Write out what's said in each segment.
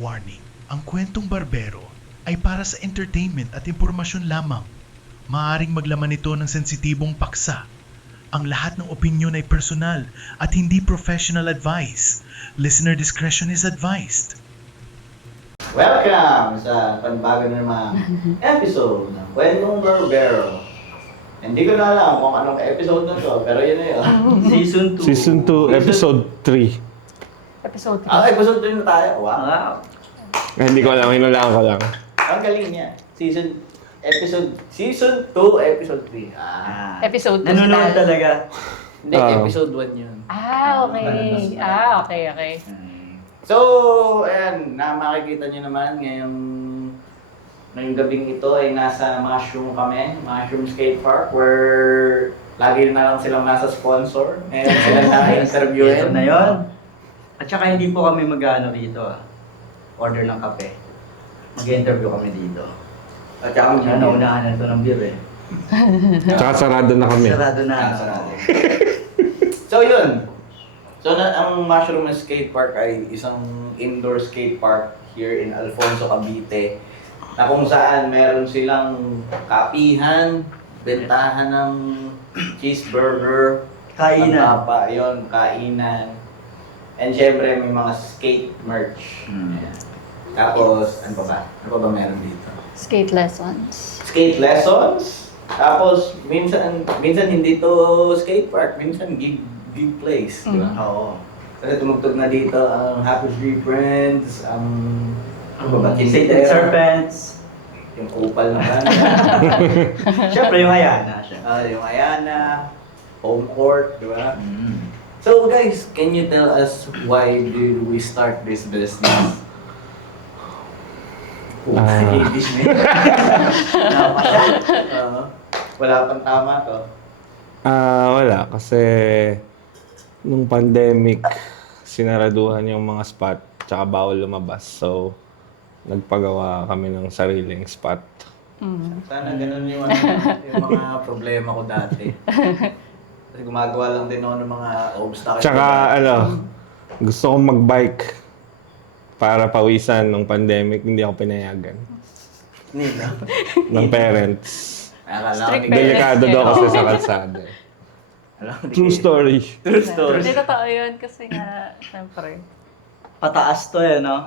Warning, ang kwentong barbero ay para sa entertainment at impormasyon lamang. Maaaring maglaman ito ng sensitibong paksa. Ang lahat ng opinyon ay personal at hindi professional advice. Listener discretion is advised. Welcome sa panibago na namang episode ng Kwentong Barbero. Hindi ko na alam kung anong episode na to, pero yun na yun. Season 2, Episode 3. Episode 3. Episode 3 na tayo. Wow. Hindi ko alam, hinulaan ko lang. Ang galing niya. Season 2, Episode 3. Episode 2 Nanonood talaga. Hindi, Episode 1 yun. Okay. So, ayan, makikita nyo naman ngayong gabing ito ay nasa Mushroom kami, Mushroom Skate Park, where lagi na lang silang nasa sponsor. Ngayon sila na-interviewin. Ito na yun. At saka hindi po kami mag-ano dito order ng kape. Mag-interview kami dito. At saka Naunahan na ito ng beer eh. Tsaka sarado na kami. Sarado na. So yun. So ang Mushroom Skate Park ay isang indoor skate park here in Alfonso, Cavite, na kung saan meron silang kapihan, bentahan ng cheeseburger, Kainan. kainan. And syempre may mga skate merch. Ayan. Tapos, ano pa ba meron dito? Skate lessons. Skate lessons. Tapos, minsan hindi to skate park, minsan gig place. Di ba? Oo. Kasi tumugtog na dito ang Happy Street Friends, ang ano ba? Sated Serpents. Yung Opal naman. Siyempre yung Ayana siya. Yung Ayana, Home Court, di ba? So guys, can you tell us why did we start this business? English na Wala pang tama to. Wala. Kasi nung pandemic, sinaraduhan yung mga spot tsaka bawal lumabas. So, nagpagawa kami ng sariling spot. Sana ganun yung mga problema ko dati. Kasi gumagawa lang din ako ng mga obstacles. Tsaka, gusto kong mag-bike para pawisan nung pandemic. Hindi ako pinayagan ng parents. Strict parents. Delikado daw kasi sa kalsada. True story. Hindi totoo yun kasi nga, siyempre. Pataas to no?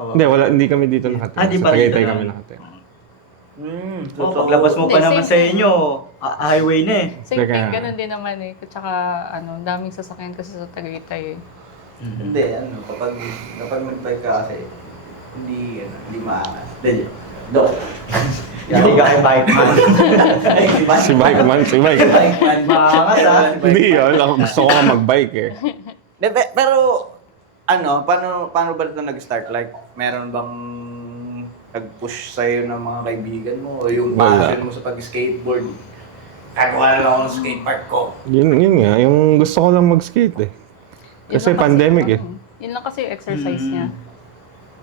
Oo. Hindi kami dito nakatira. Di Sa pa dito Tagaytay na. kami nakatira. So, paglabas mo pa Hindi, naman sa same inyo, highway na eh. Same Teka. thing, ganun din naman eh. At saka, daming sasakyan kasi sa Tagaytay eh. Hindi, kapag nag-bike ka kasi, hindi maangas. Hindi ka kay bike man. Si bike man. Maangas Hindi yun. Gusto ko nga mag-bike eh. Pero, paano ba ito nag-start? Like, meron bang nag-push sa'yo ng mga kaibigan mo? O yung Wala. passion mo sa pag-skateboard? Kagawa na lang ako ng skatepark ko. Yun nga. Yung gusto ko lang mag-skate eh. Kasi Yun lang pandemic eh. Yun lang kasi yung exercise niya.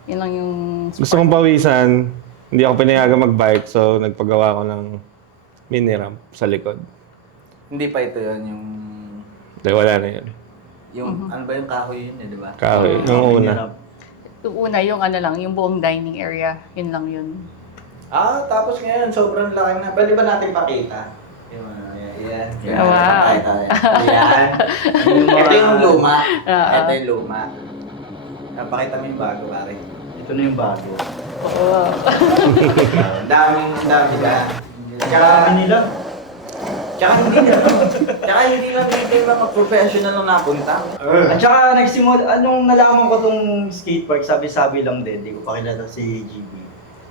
Yun lang yung Gusto kong pawisan. Hindi ako pinayagan mag-bike. So, nagpagawa ko ng mini ramp sa likod. Hindi pa ito yun, yung... Dahil wala na yun. Yung, ano ba yung kahoy yun di ba? Kahoy. Nung una. Yung una, yung buong dining area. Yun lang yun. Tapos ngayon, sobrang laki na. Pwede ba natin pakita? Yan. Wow. Yan. Ito yung luma. Oo. Ito yung luma. Napakita mo yung bago, pare. Ito na yung bago. Oo. Ang dami ba? Karami nila. Tsaka hindi lang dito yung mga professional na napunta. At saka anong nalaman ko tong skatepark, sabi-sabi lang din, hindi ko pa kilala si GB.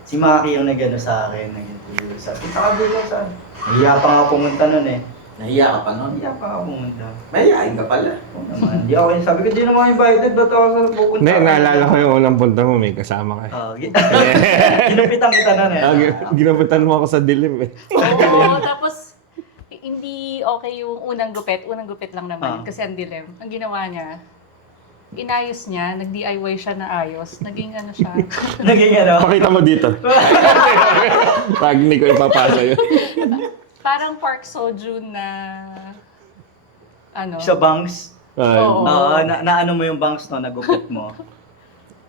Si Maki yung nag-ano sa akin, nag-interview sa akin. Saka doon lang saan. Nahiya pa nga pumunta nun eh. Nahiya ka pa nun? Nahiya pa nga pumunta. Mahihain ka pala. Oo naman. Di ako sabi ko, di naman invited, ba't ako sa pupunta? Hindi, naalala ko yung unang punta mo. May kasama ka. Ginupitan kita nun eh. Ginapitan mo ako sa dilim eh. Oo, tapos hindi okay yung unang gupit lang naman kasi ang dilim. Ang ginawa niya, inayos niya, nag-DIY siya na ayos, naging ano siya. Naging ano? Pakita mo dito. Pag hindi ko ipapasa yun. Parang Park Seo-joon na Sa banks. Oo. Na ano mo yung banks no, nagupit mo.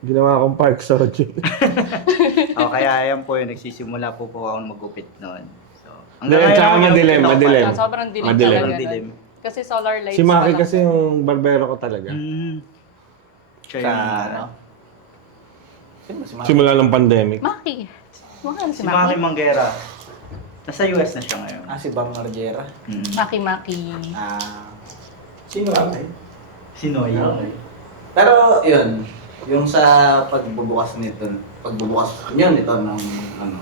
Ginawa akong Park Soju. O kaya yan po yung nagsisimula po ako magupit noon. So, Dahil tsaka madilim, madilim. Ah, sobrang dilim Madilim. talaga. Sobrang nun. dilim. Kasi solar lights Si Maki pa lang. kasi yung barbero ko talaga. Siya Sa yung ano? Sino ba si Maki? Simula ng pandemic. Maki. Maki si Si Maki Maki. Manguera. Nasa US na siya ngayon. Si Bam Margera. Maki. Sino ba? Sino yun? Pero yun, yung sa pagbubukas nito ng ano.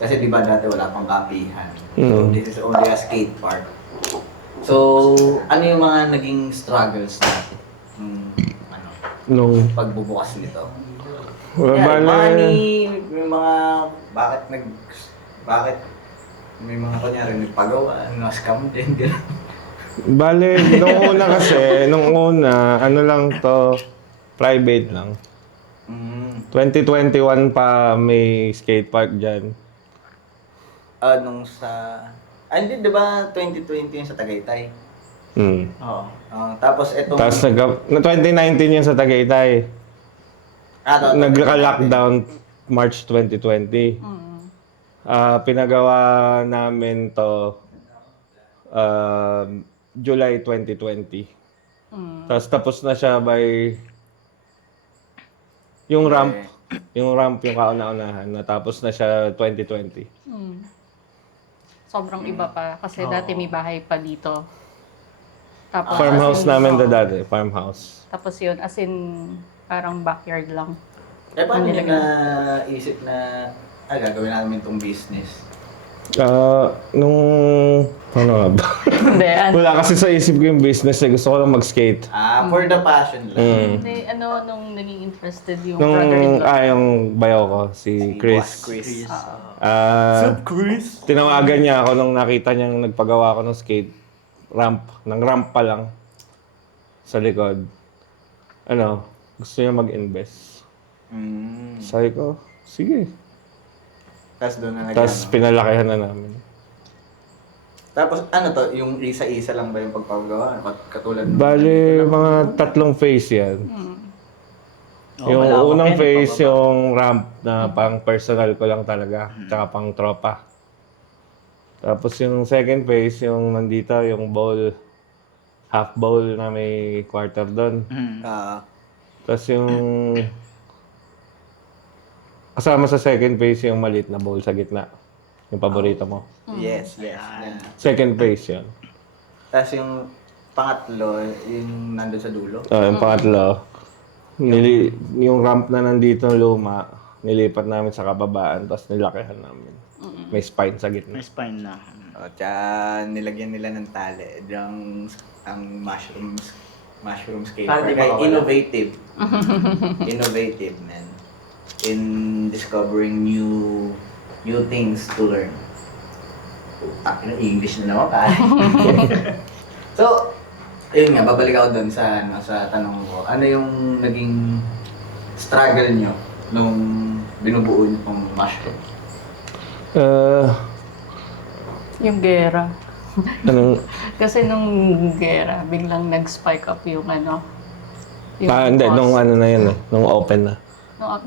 Kasi di ba dati wala pang kapihan. So Mm. this is only a skate park. So, ano yung mga naging struggles natin? Ano, Nung, pagbubukas nito? wala Yeah, bale, money, may mga, bakit may mga kunyari nagpagawa, na-scam din, gano'n. bale, nung una, ano lang to, private lang. 2021 pa may skate park dyan. Nung sa, hindi, di ba 2020 yung sa Tagaytay? Hmm. Oo. Tapos itong, Tapos na 2019 yun sa Tagaytay. Nagka-lockdown March 2020. Pinagawa namin to July 2020. Tapos na siya by yung ramp yung kauna-unahan natapos na siya 2020. Sobrang iba pa. Kasi dati may bahay pa dito. Tapos, Farmhouse as in, namin oo. dati, farmhouse. Tapos yun, as in, parang backyard lang. paano nyo naisip na, gagawin namin itong business? Ano nga ba? Hindi, Wala kasi sa isip ko yung business eh. Gusto ko lang mag-skate. For the passion lang. Hindi, nung naging interested yung brother-in-law. Yung bayaw ko, si Chris. Boss Chris. Chris? Tinawagan niya ako nung nakita niyang nagpagawa ako ng skate ramp. Ng ramp pa lang. Sa likod. Gusto niya mag-invest. Sabi ko, sige. Tapos doon na Tapos pinalakihan na namin. Tapos yung isa-isa lang ba yung pagpapagawa? Katulad ng... Bali, mga 3 phase yan. Yung unang phase, yung ramp na pang personal ko lang talaga. Tsaka pang tropa. Tapos yung second phase, yung nandito, yung bowl. Half bowl na may quarter doon. Tapos yung... Kasama sa second phase yung maliit na bowl sa gitna. Yung paborito mo. Yes. Yeah. Second phase yun. Tapos yung pangatlo, yung nandun sa dulo. Yung pangatlo, yung ramp na nandito luma, nilipat namin sa kababaan, tapos nilakihan namin. May spine sa gitna. May spine na. Tsaka nilagyan nila ng tali. Ang mushroom skate Para di park ay mawawala. innovative. Innovative, man. In discovering new things to learn. English na naman pa. So, ayun nga, babalik ako doon sa tanong ko. Ano yung naging struggle nyo nung binubuo nyo tong mushroom? Yung gera. Anong, Kasi nung gera, biglang nag-spike up yung hindi, cost. nung ano na yun nung open na.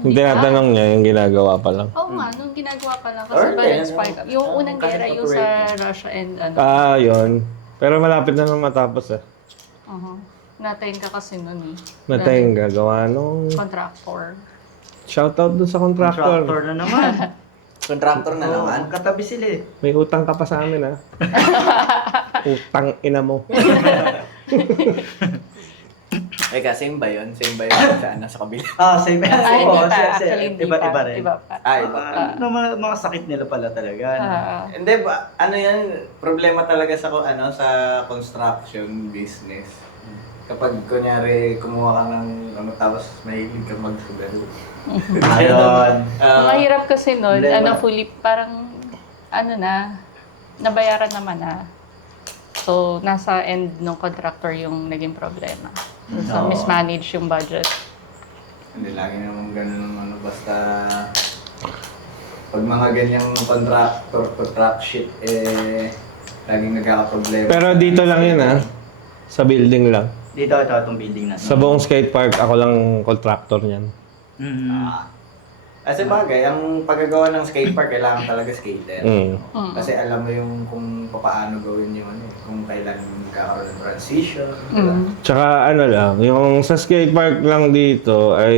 Yung tinatanong niya, yung ginagawa pa lang. Oo nga, nung ginagawa pa lang. Kasi Or, ba nag-spike up? Yung unang kahit gera, yung sa operating. Russia and Yun. Pero malapit na nang matapos Natayin ka kasi nun eh. Natayang gagawa nung... Contractor. Shoutout dun sa contractor. Contractor na naman. Contractor na naman. Katabi sila eh. May utang ka pa sa amin Utang ina mo. Same ba yun? Same ba yun sa kabila? Same. Ay, hindi pa. Actually, hindi pa. Iba rin. Iba pa. Iba. Mga sakit nila pala talaga. Hindi ba, yan, problema talaga sa construction business. Kapag kunyari kumuha ka ng tapos mahilig ka magsugalo. Ayun. Mahirap kasi nun, problema. fully, parang, nabayaran naman na. So, nasa end ng contractor yung naging problema. So, mismanage yung budget. Hindi lagi naman ganun basta pag mga ganyang contract shit laging nagkakaproblema. Pero dito lang yun Sa building lang. Dito, itong building na. Sa buong skate park, ako lang contractor niyan. Kasi bagay, ang paggagawa ng skate park, kailangan talaga skater. Mm. Kasi alam mo yung kung paano gawin yung ano, kung kailan magkakaroon ng transition. Diba? Tsaka ano lang, yung sa skate park lang dito ay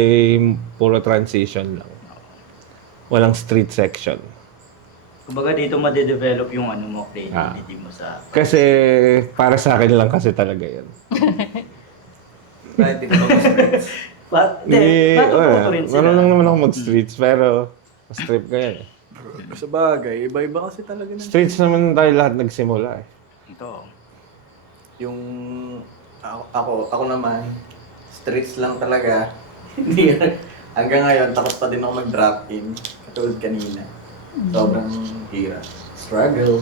puro transition lang. Walang street section. Kumbaga dito madedevelop yung ano mo, creativity mo sa... Kasi para sa akin lang kasi talaga yan. Kahit di ko mag-streets. Hindi, natututo rin sila. marunong naman ako mag-streets pero strip ko yan eh. Sa bagay, iba-iba kasi talaga ng Streets naman tayo lahat nagsimula eh. ito. Yung ako naman, streets lang talaga. Hindi hanggang ngayon takot pa din ako mag-drop in katulad kanina. Sobrang hirap. Struggle.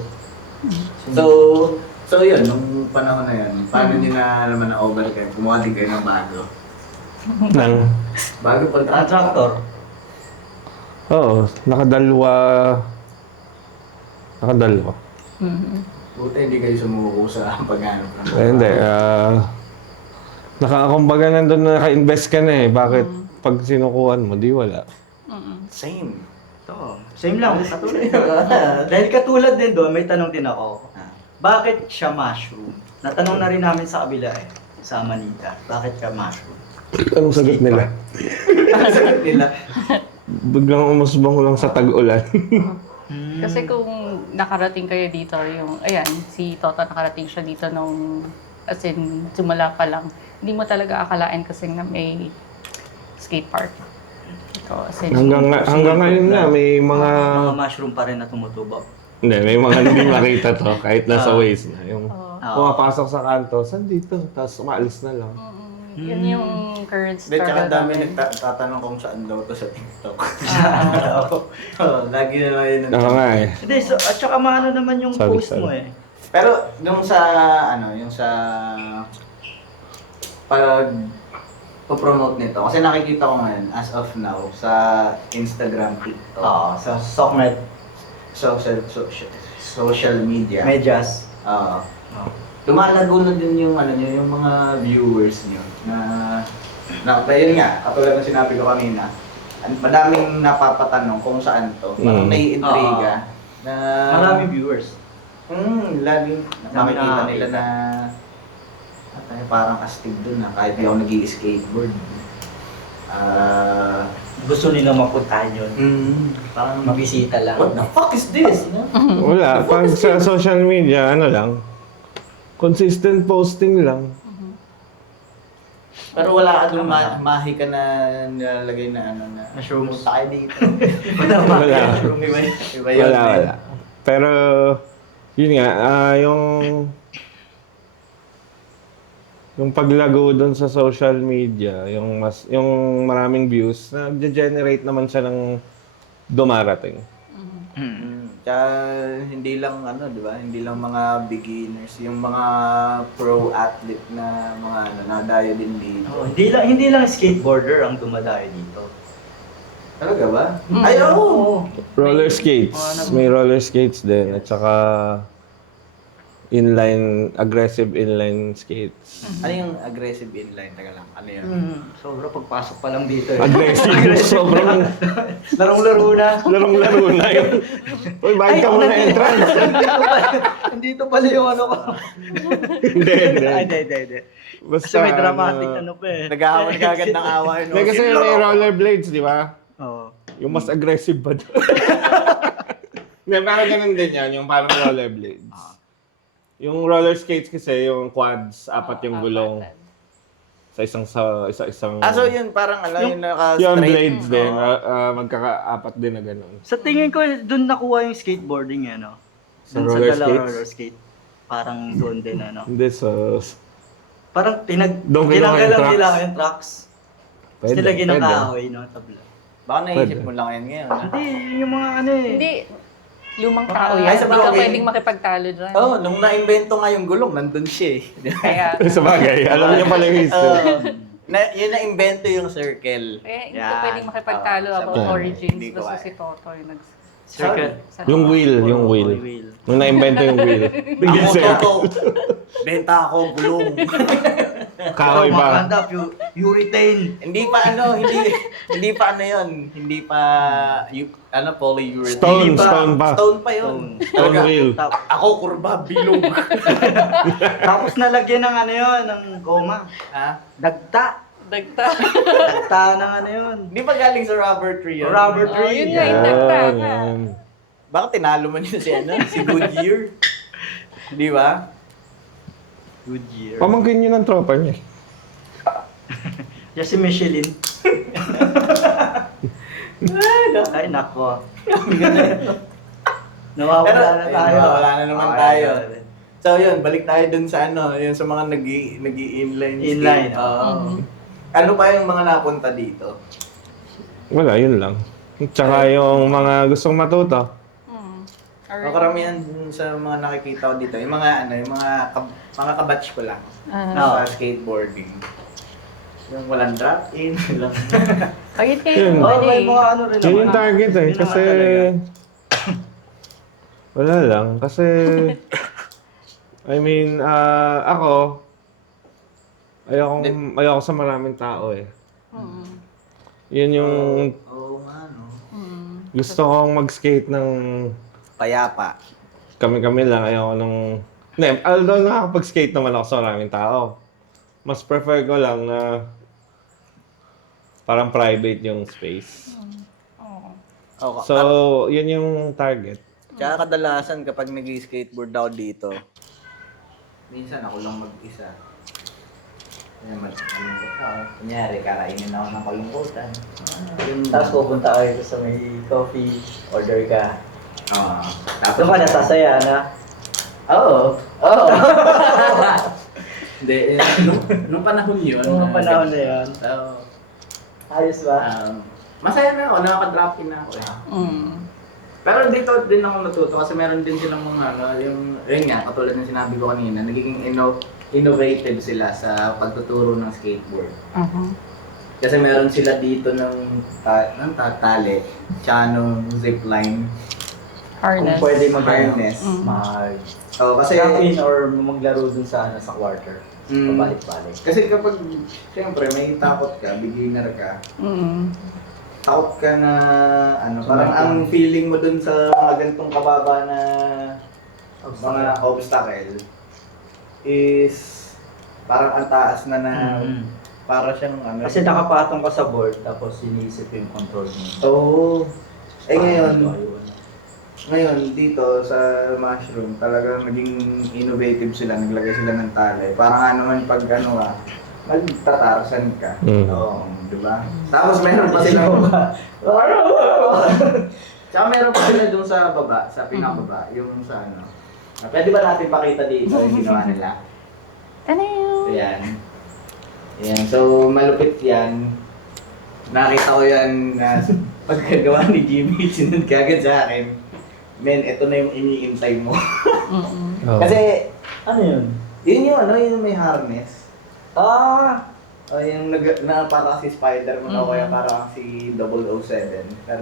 So yun, nung panahon na yun, paano niyo na naman na-overcome? Gumawa din kayo ng bago. Nang, Bago pang Tractor. oo, nakadalwa. Buti hindi kayo sumuko sa paghanap ng Hindi, kumbaga nandun na naka-invest ka na eh. Bakit pag sinukuhan mo, di wala. Same. Ito, same lang. Dahil katulad din doon, may tanong din ako. Bakit siya mushroom? Natanong na rin namin sa kabila eh, sa Manita. Bakit siya mushroom? Anong sagot nila? Sagot nila. Biglang umusbong lang sa tag-ulan. Kasi kung nakarating kayo dito, yung, ayan, si Toto nakarating siya dito nung, as in, simula pa lang. Hindi mo talaga akalain kasi na may skate park. Ito, as in, hanggang ngayon nga, may mga... Mga mushroom pa rin na tumutubo. Hindi, may mga hindi makita to kahit nasa Waze na. Yung pumapasok sa kanto, saan dito? Tapos umaalis na lang. Yun yung current Hindi, struggle tsaka dami namin. nagtatanong kung saan daw to sa TikTok. Lagi na lang yun. Oo nga eh. Hindi, so, at saka maano naman yung Sorry, post mo eh. Pero nung sa pag promote nito, kasi nakikita ko ngayon as of now sa Instagram, TikTok, Oo, sa Sockmet social media. Medyas. Lumalago na din yung yung mga viewers niyo na yun nga, katulad ng sinabi ko kanina, madaming napapatanong kung saan to. Parang naiintriga na Maraming viewers. laging nakikita nakakita. nila na parang astig dun na kahit di ako nag-i-skateboard. Gusto nila mapuntahan yun. Parang Mabisita lang. what the fuck is this? No? Wala. Pag sa social media, ano lang, consistent posting lang. Pero wala ka dun mahi ka na nilalagay na na Mushrooms. punta kayo dito. Wala. Iba yun. Wala. Pero, yun nga, yung paglago doon sa social media, yung maraming views, nag-generate naman siya ng dumarating. Tsaka hindi lang di ba? Hindi lang mga beginners, yung mga pro athlete na mga nadayo din dito. Oh, hindi lang skateboarder ang dumadayo dito. Talaga ba? Ay, oo! Roller skates. May roller skates din. At saka aggressive inline skates. Ano yung aggressive inline? Taga lang. Ano yun? Sobra pagpasok pa lang dito eh. Aggressive. Sobrang Larong-laro na. larong-laro na yun. Uy, bakit ka muna entrance? Nandito pala yung ano ko. Hindi. Hindi. Kasi may dramatic pa eh. Nag-aawan ka agad ng away. No? Kasi may rollerblades, di ba? Oo. Yung mas aggressive ba doon? Hindi, parang ganun din yan, yung parang rollerblades. Yung roller skates kasi, yung quads, apat yung gulong. Sa isang... So yun, parang yun naka-straight. Yung blades din, magkaka-apat din na ganun. Sa tingin ko, doon nakuha yung skateboarding eh, no? Sa Dun roller dalawa skates? roller skate. Parang doon din, ano? Hindi, Parang Doon kinuha yung tinanggalan tracks? nila yung tracks. Tapos nilagyan ng kahoy, no? Tabla. Baka naisip Pwede. mo lang yan ngayon. Hindi, yung mga ano eh. Hindi, lumang tao yan. Ay, sa Hindi ka bagay. pwedeng makipagtalo dyan. Nung na-invento nga yung gulong, nandun siya eh. Kaya, Sa bagay, alam niya pala yung history. Yun na-invento yung circle. kaya hindi ka Yan. pwedeng makipagtalo Sa about bagay. origins. Hindi ko Basta kaya. si Toto yung Circle. Yung wheel. Nung na-invento yung wheel. Bigyan Ako, circle. Toto. Benta ako, gulong. Kahoy ba? Maganda, urethane. Hindi pa ano, hindi pa ano yun. Hindi pa, polyurethane. Stone, Hindi ba? stone ba? Stone pa yun. Stone wheel. Ako, kurba, bilog. Tapos nalagyan ng ano yun, ng goma. Ha? Dagta. Dagta. Dagta ng ano yun. Hindi pa galing sa rubber tree yun. Rubber Oh, tree. yun nga, yung dagta Yan, nga. yan. Baka tinalo man yun si Goodyear. Di ba? Good year. Pamangkin yun ng tropa niya. Yan si Michelin. Ay, nako. Nawawala na tayo. Nawawala na naman Okay, tayo. okay. So yun, balik tayo dun sa yung sa mga nag-i-inline skate. Inline, Oo. Mhm. Ano pa yung mga napunta dito? Wala, yun lang. Tsaka yung mga gustong matuto. Ang karamihan dun sa mga nakikita ko dito, yung mga mga kabatch ko lang Ah. sa skateboarding. Yung walang drop-in, walang... Pagit Yun. kayo, Oh, may buddy. mga ano rin Yun yung naman. target eh. Yun naman Kasi... talaga. Wala lang. Kasi... I mean, ako... Ayoko sa maraming tao eh. Mm. Yun yung Oo nga, no? Mm. gusto kong mag-skate ng Payapa. kami-kami lang. Ayoko nung... Hindi, although nakakapag-skate naman ako sa maraming tao. Mas prefer ko lang na parang private yung space. Oo. Oo. So, yun yung target. Tsaka kadalasan kapag nag-skateboard daw dito, minsan ako lang mag-isa. Kaya malungkot ako. Kunyari, kakainin ako ng kalungkutan. Tapos pupunta kayo sa may coffee, order ka. Tapos Doon ka nasasaya na. Oo. Oo. Hindi, nung panahon yun. Nung panahon na yun. So, Ayos ba? masaya na ako, nakaka-drop-in na ako eh. Mm. Pero dito din ako natuto kasi meron din silang mga yun nga, katulad ng sinabi ko kanina, nagiging innovative sila sa pagtuturo ng skateboard. Uh-huh. Kasi meron sila dito ng tali, tsaka nung zipline. Harness. Kung pwede Harness. mag Oo, kasi in or maglaro dun sa sa quarter. Pabalik-balik. kasi kapag siyempre may takot ka, beginner ka, Mm. takot ka na parang ang feeling mo dun sa mga ganitong kababa na mga obstacle is parang ang taas na para siyang Kasi nakapatong ka sa board tapos iniisip yung control mo. Oo. Eh ngayon Ayun. dito sa Mushroom, talagang naging innovative sila, naglagay sila ng tali. Parang naman pag magtatarsan ka. Mm. Oo, di ba? Tapos meron pa sila Tsaka meron pa sila dun sa baba, sa pinakababa, yung sa pwede ba natin pakita dito yung ginawa nila? Ano? Ayan. Ayan, so malupit yan. Nakita ko yan na pagkagawa ni Jimmy, sinunod kagad sa akin. Men, ito na yung iniintay mo. Mm-mm. Oh. Kasi, Ano yun? yun yung may harness. Ah! Yung para si Spider-Man o kaya para si 007, pero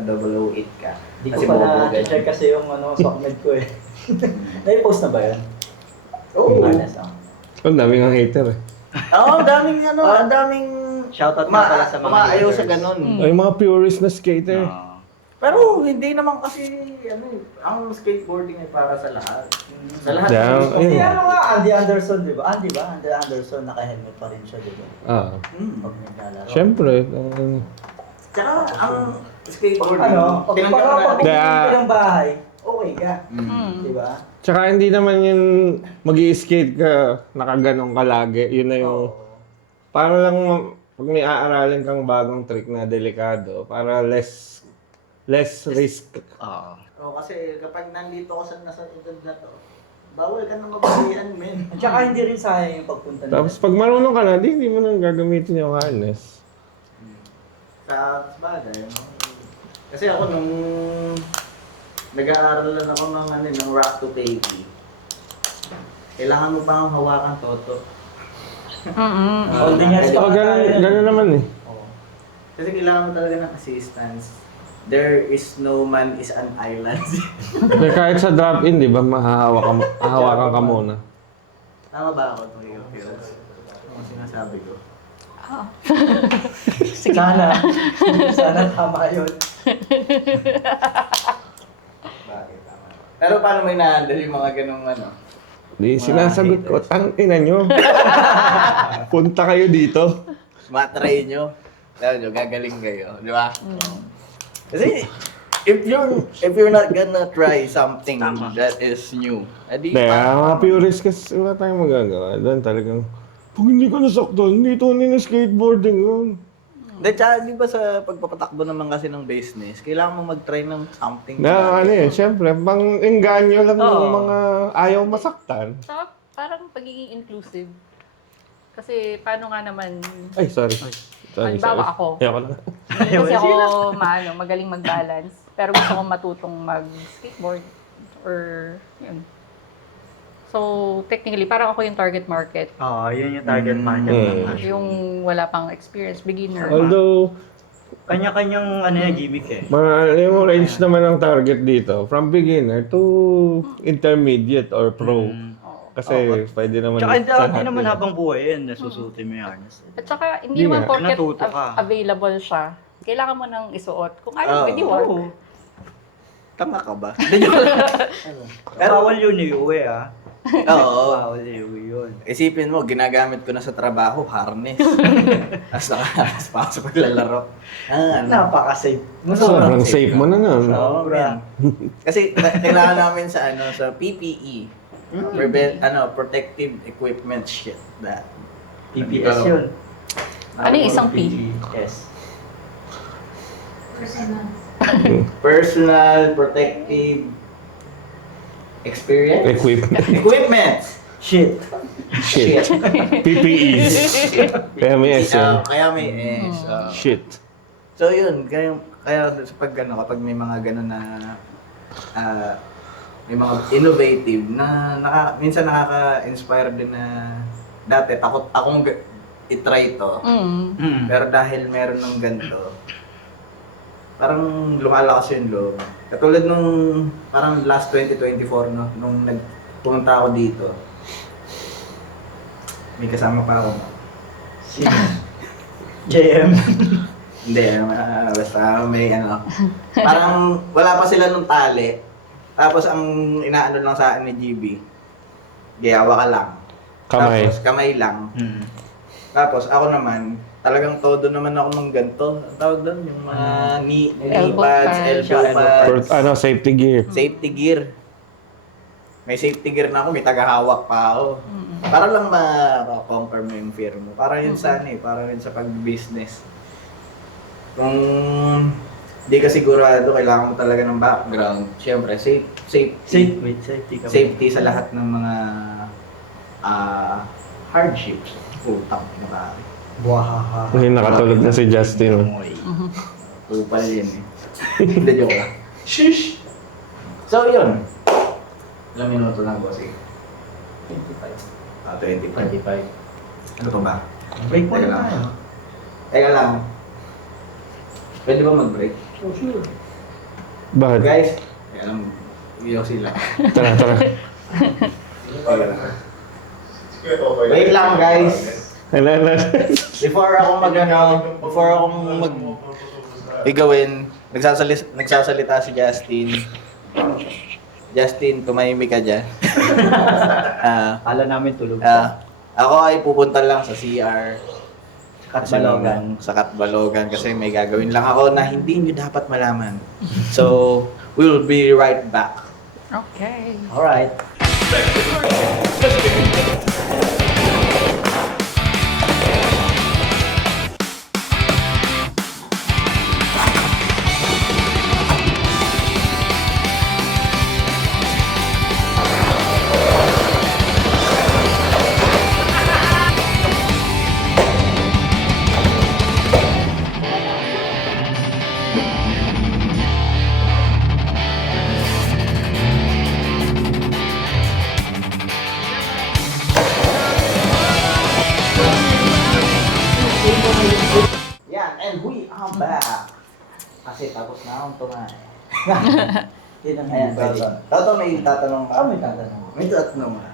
008 ka. Hindi ko Kasi pa bobo na-check ganun. kasi yung sockmed ko eh. Nai-post na ba yan? Oo. Honest, Ang daming ang hater eh. Oo, ang daming ang daming Shoutout nga pala sa mga umaayaw sa haters. ganun. Ay, mga purist na skater. Pero hindi naman kasi ang skateboarding ay para sa lahat. Sa lahat. Yeah, ng gusto. ayun. Si ano nga, Andy Anderson, di ba? Andy ba? Andy Anderson, naka-helmet pa rin siya, di ba? Pag naglalaro. Siyempre. Tsaka ang skateboarding, Pag tinanggap pag na. pinipili ka ng bahay, okay ka. Mm. Di ba? Tsaka hindi naman yung mag-i-skate ka nakaganong ka lagi. Yun na yung... Para lang pag may aaralin kang bagong trick na delikado, para less risk. Oo, kasi kapag nandito ka nasa edad na to, bawal ka na mabalian, men. At saka hindi rin sayang yung pagpunta nila. Tapos pag marunong ka na, hindi mo nang gagamitin yung harness. Sa bagay, no? Kasi ako nung nag-aaral lang ako ng rock to pavey, kailangan mo pang hawakan toto. Mm-mm. Holding hands pa. Ganun naman eh. Oo. Kasi kailangan mo talaga ng assistance. There is no man is an island. Kaya kahit sa drop-in, di ba, mahahawakan ka muna. Tama ba ako, Trio? Ang sinasabi ko. Ah. Sige. Sana tama yun. Bakit tama? Pero paano may na-handle yung mga ganong ano? Di, sinasagot ko, tangina nyo. Punta kayo dito. Matry nyo. Alam nyo, gagaling kayo. Di ba? Kasi, if you're not gonna try something that is new, edi Hindi, mga purist kasi wala tayong magagawa. Doon talagang, pag hindi ka nasaktan, hindi tunay na skateboarding yun. Hindi, tsaka di ba sa pagpapatakbo naman kasi ng business, kailangan mo mag-try ng something. Na ano yun, syempre, pang engganyo lang ng Oo. mga ayaw masaktan. Saka parang pagiging inclusive. Kasi paano nga naman, Ay, sorry. Halimbawa ako. Ayoko na. hindi kasi ako magaling mag-balance. Pero gusto kong matutong mag-skateboard. Or, yun. So, technically, parang ako yung target market. Oo, yun yung target market Mm. ng Mushroom. Yung wala pang experience, beginner. Although, Kanya-kanyang ano yung gimmick eh. yung range naman ng target dito, from beginner to intermediate or pro. Oo. Kasi pwede naman Tsaka sa hindi lahat naman yun. habang buhay yun, nasusuti mo yung harness. At saka, hindi Hindi naman nga. porket Natuto ka. available siya. Kailangan mo nang isuot. Kung ayaw, Oo. pwede work. Oo. Tama ka ba? Hindi joke lang. Pero bawal yun iuwi ah. Oo. Bawal iuwi yun. Isipin mo, ginagamit ko na sa trabaho, harness. Tapos nakaharness pa ako sa paglalaro. Ano? Napaka-safe. Sobrang safe mo na nun. Sobra. Kasi kailangan namin sa sa PPE. Protective equipment shit. That. PPS yun. Ano yung isang P? Yes. Personal protective experience? Equipment. Equipment! Shit. Shit. PPEs. Kaya may S yun. Kaya may S. Shit. So yun, kaya sa kapag may mga ganun na may mga innovative na minsan nakaka-inspire din na dati takot akong i-try to. Mm. Pero dahil meron ng ganito, parang lumalakas yung loob. Katulad nung parang last 2024, no? Nung pumunta ako dito, may kasama pa ako. Si JM. Hindi, basta may parang wala pa sila nung tali. Tapos ang inaano lang sa akin ni GB, gayawa ka lang. Kamay. Tapos kamay lang. Mm. Tapos ako naman, talagang todo naman ako ng ganito. Ang tawag doon, yung mga knee Elbow pads, pads. elbow Elbow pads, Safety gear. safety gear. May safety gear na ako, may tagahawak pa ako. Para lang ma-conquer mo yung fear mo. Para yun sa para yun sa pag-business. Kung di ka sigurado, kailangan mo talaga ng background. Siyempre, safety sa lahat ng mga hardships. Utang, diba? Buwahaha. Kasi nakatulog na si Justin. Amoy. Kupal yun eh. Hindi, joke lang. Shish! So, yun. Ilang minuto lang, bossing? 25. 25. Ano pa ba? Break mo Teka na lang. tayo. Teka lang. Pwede ba mag-break? Oh, sure. Bakit? Guys, teka lang. Iyaw sila. Tara, tara. Teka lang. Wait lang, guys. Alala. Before ako igawin, nagsasalita si Justin. Justin, tumahimik ka dyan. Kala namin tulog Ako ay pupunta lang sa CR. Katbalogan. Sa Katbalogan kasi may gagawin lang ako na hindi nyo dapat malaman. So, we'll be right back. Okay. Alright. Yan, and we are back. Kasi tapos na akong tumahay. Yan ang Ayan, pwede. Toto may tatanong ka. May tatanong. May tatanong ka.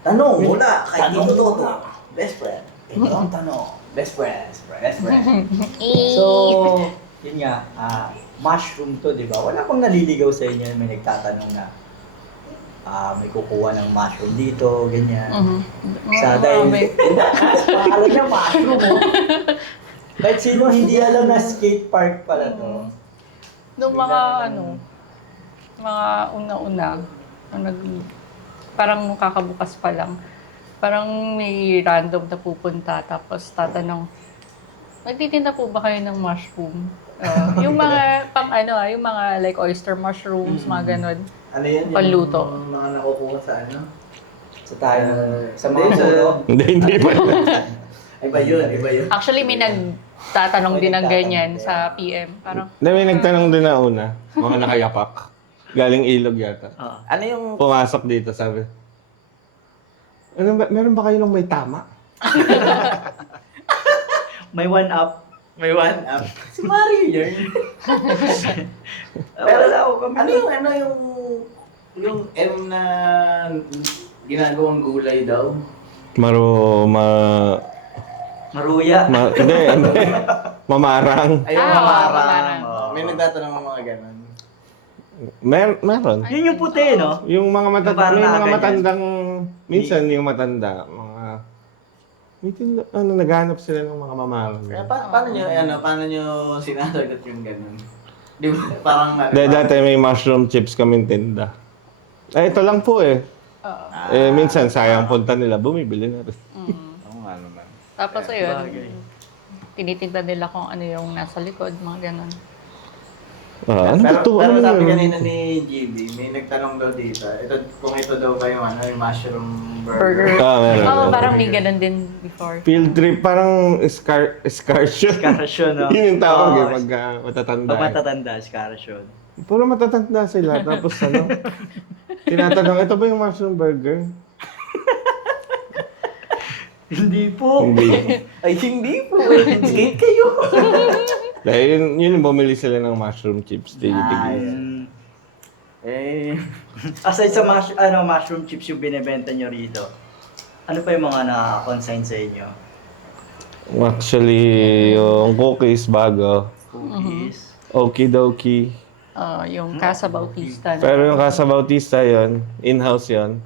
Tanong muna kay Tito Toto. Best friend. Ito ang tanong. Best friends. So, yun nga, mushroom to, di ba? Wala pang naliligaw sa inyo, may nagtatanong na may kukuha ng mushroom dito, ganyan. Sa dahil, pangalan niya mushroom, oh. Kahit sino hindi alam na skate park pala to. Noong mga mga una-una, parang kakabukas pa lang, parang may random na pupunta, tapos tatanong, nagtitinda po ba kayo ng mushroom? Yung mga yung mga like oyster mushrooms, mga ganon. Ano yun? Panluto. Yung mga nakukuha sa ano? Sa tayo, sa Hindi, mga puno. Hindi pa. Iba yun. Actually, may nagtatanong din ng ganyan sa PM. Parang, Hindi, may nagtanong din na una. Mga nakayapak. Galing ilog yata. Ano yung... Pumasok dito, sabi. Meron ba kayo nung may tama? May one up. May one up. Si Mario yun. Pero wala ako kami. Ano yung M na ginagawang gulay daw? Maruya. Hindi. Mamarang. Ayun, mamarang. mamarang. May nagtatanong ng mga ganon. Meron. Yun yung puti, no? Yung mga Yung parang may mga nakaganyan. matandang, minsan yung matanda, naghanap sila ng mga mamarang. Kaya paano nyo sinasagot yung ganon? Di ba? Parang Dati may mushroom chips kaming tinda. Ito lang po eh. Minsan sayang punta nila, bumibili na rin. Oo nga naman. tapos ayun, tinitinda nila kung ano yung nasa likod, mga ganon. Pero sabi kanina ni GB, may nagtanong daw dito. Kung ito daw ba yung yung mushroom burger. Meron. Parang may ganon din before. Field trip, parang excursion. Excursion, no? Yun yung tawag Oo, pag matatanda. Pag matatanda, excursion. Puro matatanda sila. Tapos tinatanong, ito ba yung mushroom burger? Hindi po. Hindi. Ay, hindi po. Skate kayo. Dahil yun yung bumili sila ng mushroom chips. Tigil-tigil. Aside sa mushroom chips yung binebenta nyo rito, ano pa yung mga na-consign sa inyo? Actually, yung cookies bago. Cookies. Okie-dokie. Yung Casa Bautista. Pero yung Casa Bautista yun, in-house yun.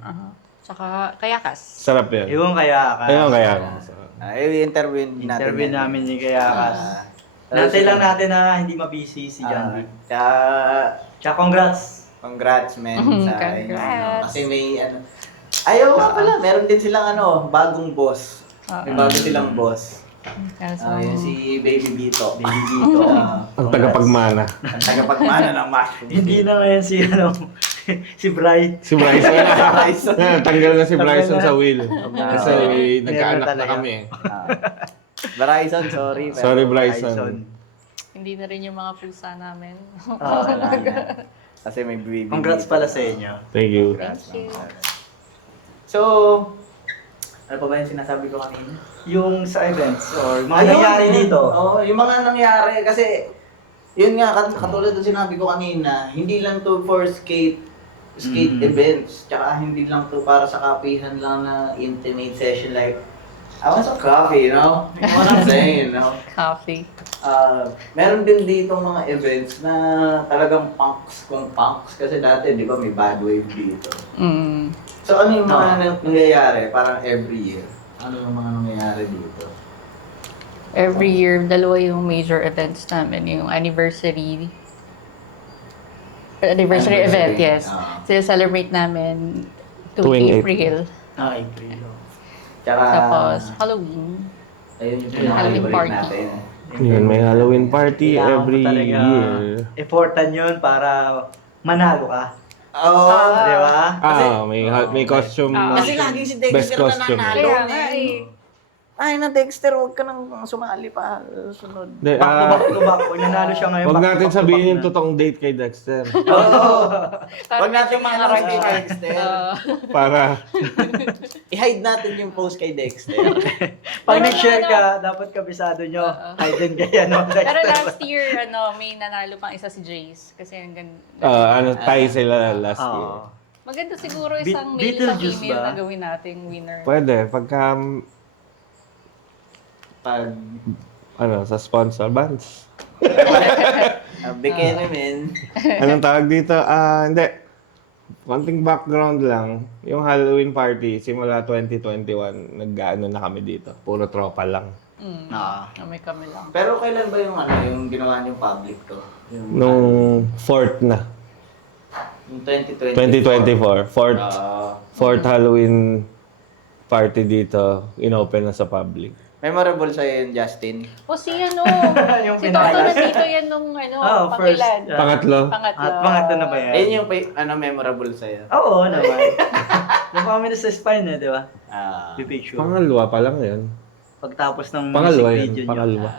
Tsaka Kayakas. Sarap yun. Yung Kayakas. Ayun kaya. Interview namin ni Kayakas. Nantay lang natin na hindi mabisi si John Lee. Tsaka Congrats, man. Congrats. Kasi may ayaw nga pala, meron din silang bagong boss. May bago silang boss. Yun si Baby Bito. Baby Bito. Ang tagapagmana. Ang tagapagmana ng mushroom. Hindi na ngayon si Bright. Si Bryson. Tanggal na si Bryson sa wheel. Kasi Meron nagkaanak na talaga. kami. Bryson, sorry. pero Sorry, Bryson. Hindi na rin yung mga pusa namin. Wala na. Kasi may Baby Congrats Bito. pala sa inyo. Thank you. Thank you. So, ano pa ba yung sinasabi ko kanina? Yung sa events or mga nangyari dito. Oo, yung mga nangyari kasi yun nga katulad ng sinabi ko kanina, hindi lang to for skate events, tsaka hindi lang to para sa kapihan lang na intimate session like I want some coffee, you know? You know what I'm saying, you know? Coffee. Meron din dito mga events na talagang punks kung punks kasi dati, di ba, may bad wave dito. So ano yung mga nangyayari parang every year? Ano yung mga nangyayari dito? Every year, dalawa yung major events namin. Yung anniversary event, yes. So, celebrate namin Tuwing April. April. Tsaka, Tapos, Halloween. ayun yung Halloween pinaka-celebrate party. natin. Yun, may Halloween party Kailangan mo every talaga year. Effortan yun para manalo ka. Oo. Di ba? May costume. Kasi laging si Best Dexter na costume. nanalo. Kaya nga eh. Ay na Dexter, huwag ka nang sumali pa. Sunod. Hindi, Back to back. Pag nanalo siya ngayon, Huwag back to natin back to sabihin back yung na. totoong date kay Dexter. Huwag natin mga rank kay Dexter. Para I-hide natin yung post kay Dexter. Pag nag-share ka, dapat kabisado nyo. Ay din kaya no. Pero last year, may nanalo pang isa si Jace. Kasi hanggang... tayo sila last year. Maganda siguro isang male sa Beetlejuice female ba? na gawin nating winner. Pwede, pagka Pag Sa sponsor bands. bikini men. Anong tawag dito? Hindi. Konting background lang. Yung Halloween party, simula 2021, nag-ano na kami dito. Puro tropa lang. Kami lang. Pero kailan ba yung ginawa niyong public to? Yung, Nung 4th na. yung 2024. 2024. Ah, Fourth Halloween party dito. Inopen na sa public. memorable sa'yo yun, Justin. O si Yung si Toto pinakalas. nandito yan nung First. pangilan. Pangatlo. Pangatlo. At pangatlo na ba yan? Ayun yung memorable sa'yo. Oo naman. Doon kami na sa spine di ba? Ah. Pipicture. Pangalawa pa lang yun. Pagtapos ng Pangalawa music yun. video niyo. Pangalawa.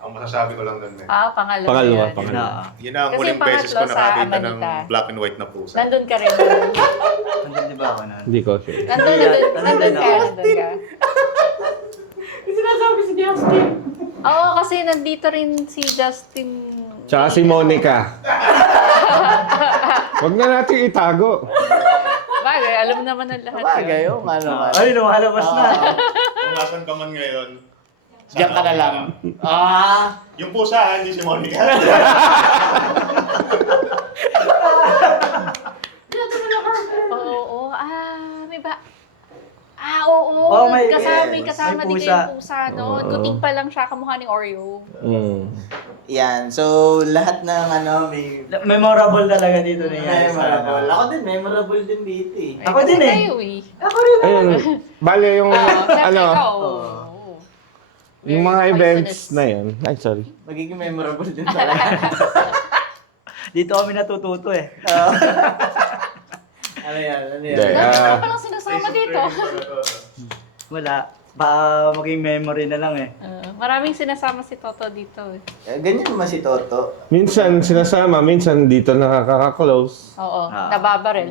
Ang masasabi ko lang doon, Pangalawa. Pangalawa. yan. Pangalawa. yun ang Kasi huling beses ko pangatlo sa nakakita ng Amanita. black and white na pusa. Nandun ka rin. Nandun di ba ako na? Hindi ko sure. Nandun ka. Sinasabi si Justin. Oo, kasi nandito rin si Justin. Tsaka si Monica. Huwag na natin itago. Bagay, alam naman ng lahat. Bagay, yun. yung ano. Ay, lumalabas na. Kung nasan ka man ngayon, Diyan ka na lang. Ah! yung pusa, hindi si Monica. Oo. May ba? Oo. Oh, may- kasama yes, kasama may din pusa. yung pusa, no? Kuting pa lang siya, kamukha ni Oreo. Yan, so lahat ng may Memorable talaga dito na yan. memorable. Ako din, memorable din dito eh. Ako din eh. Kayo eh. Ako rin. Ayun. Bale yung Siyempre ikaw. yung mga Very events poisonous. na yun. Ay, sorry. Magiging memorable din talaga. Dito kami natututo eh. Ano yan? Hindi. Dami ka palang sinasama dito. Wala. Baka maging memory na lang eh. Maraming sinasama si Toto dito. Ganyan naman si Toto. Minsan sinasama, minsan dito nakaka-close. Oo, Ah. nababaril.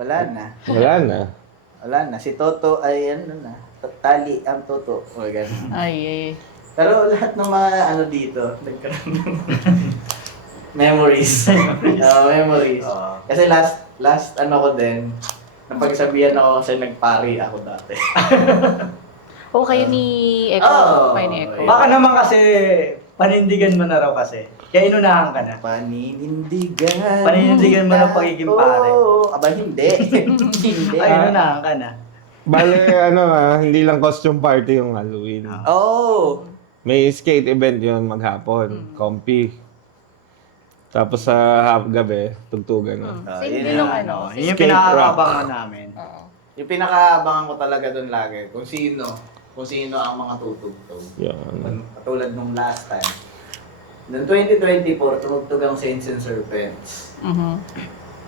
Wala na. Wala na. Wala na. Si Toto ay ano na. Tali ang Toto. O ganun. Ay. Pero lahat ng mga dito, nagkaroon ng memories. Memories. Oo. Kasi last ko din, napagsabihan ako kasi nagpari ako dati. Oo, kayo ni Echo. Oo. Kayo ni Echo. Baka naman kasi panindigan mo na raw kasi. Kaya inunahan ka na. Paninindigan. Paninindigan mo ng pagiging pare. Oo. Aba, hindi. Hindi. Ay, inunahan ka na. Bale, hindi lang costume party yung Halloween. Oo. May skate event yun maghapon. Comfy. Tapos sa gabi, tugtugan na. Sino yun yung na, ano? Yun yung Skate pinakakabangan namin. Oo. Yung pinakaabangan ko talaga doon lagi, kung sino ang mga tutugtog. Yan. Katulad nung last time. Noong 2024, tumugtog ang Saints and Serpents.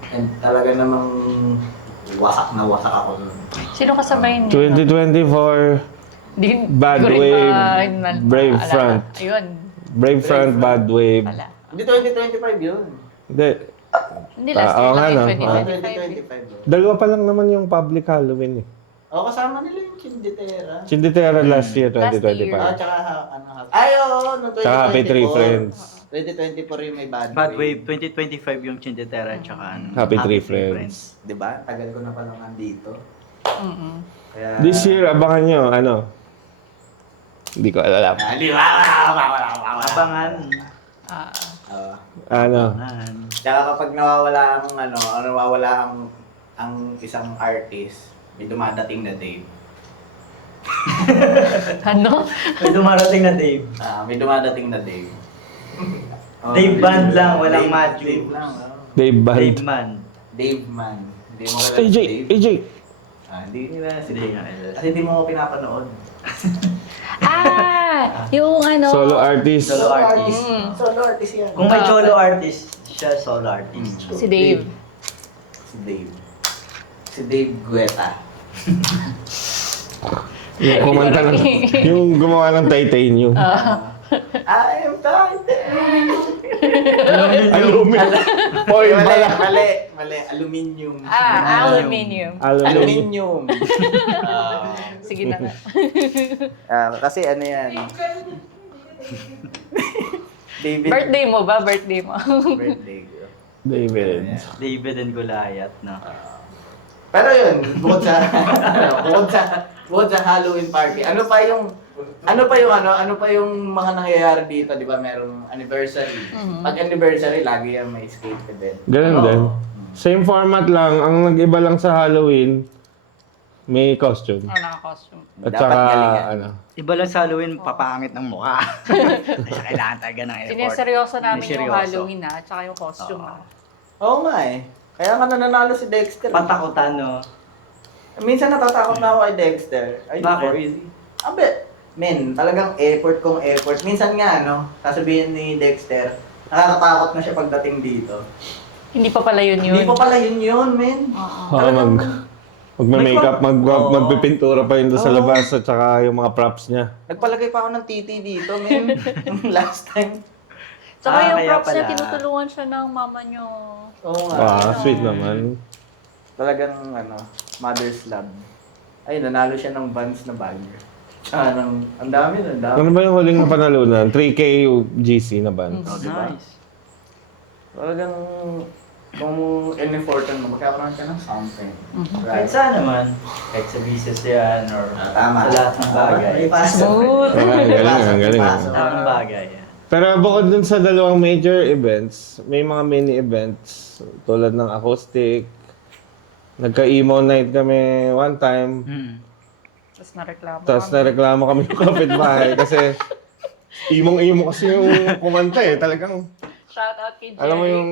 And talaga namang wasak na wasak ako nun. Sino kasabay niyo? 2024, Bad Di ko rin Wave, Brave maalala. Front. Ayun. Brave Front, Bad Wave. Pala. Hindi 2025 yun. Hindi. Hindi, last oo year nga, lang no? yung 2025 2025. yun. Dalawa pa lang naman yung public Halloween eh. O, kasama nila yung Chinditera. Chinditera last year, Last year. 2025. Tsaka ay, oo, noong 2024. Tsaka Happy Tree Friends. 2024 yung may Bad, Bad Wave 2025 yung Chindetera at saka Happy Tree Friends. Diba? Tagal ko na palang nandito. Kaya... This year, abangan nyo, hindi ko alam. Abangan. Abangan. Tsaka kapag nawawala ang isang artist, may dumadating na Dave. Ano? May dumarating na Dave. May dumadating na Dave. Dave Band lang, walang Matthew. Dave lang. Dave Band. Dave Man. Dave man. Hindi mo kilala si AJ, Dave? AJ. Hindi nila si Hindi Dave. nga. Kasi hindi mo ako pinapanood. Yung Solo artist. Solo artist. Solo artist yan. Kung may solo artist, siya solo artist. Si Dave. Si Dave. Si Dave Guetta. Yung kumanta ng, yung gumawa ng titanium. I am tired. Aluminum. Foil pala. Mali. Aluminium. Aluminium. Aluminium. Sige na. Kasi ano yan. David. Birthday mo ba? Birthday mo. Birthday ko. David. David and Goliath, no? Pero yun, bukod sa Halloween party, ano pa yung Ano pa yung mga nangyayari dito, di ba? Merong anniversary. Pag anniversary, lagi yan may skate event. Ganun Oo. din. Same format lang. Ang nag-iba lang sa Halloween, may costume. Naka-costume. At Dapat saka, galingan. ano, Iba lang sa Halloween, papangit ng mukha. Kaya kailangan talaga ng effort. Sineseryoso namin yung Sineseryoso. Halloween na, tsaka yung costume. Oo nga eh. Kaya nga nananalo si Dexter. Patakutan, no? Minsan natatakot na ako kay Dexter. Ay, Bakit? crazy. Abe, men, talagang effort kong effort. Minsan nga, sasabihin ni Dexter, nakakatakot na siya pagdating dito. Hindi pa pala yun. Hindi pa pala yun, men. magme-makeup, Oo. magpipintura pa yun doon sa Oo. labas at saka yung mga props niya. Nagpalagay pa ako ng titi dito, men. Last time. Tsaka yung kaya props niya, pala. tinutulungan siya ng mama niyo. Oo nga. Sweet naman. Talagang, mother's love. Ay, nanalo siya ng Vans na bag. Tsaka ang dami. Ano ba yung huling na panalunan? 3K GC na band. Oh, diba? Nice. Talagang, kung in-effortan mo, magkakaroon ka ng something. Kahit saan naman. Kahit sa business yan or Tama. sa lahat ng bagay. Smooth. Ang galing, ang galing. Tamang bagay. Yan. Pero bukod dun sa dalawang major events, may mga mini events tulad ng acoustic. Nagka-emo night kami one time. Tapos nareklamo Tapos kami. nareklamo kami ng kapitbahay kasi imong-imo kasi yung kumanta eh. Talagang, Shout out kay Jerry. alam mo yung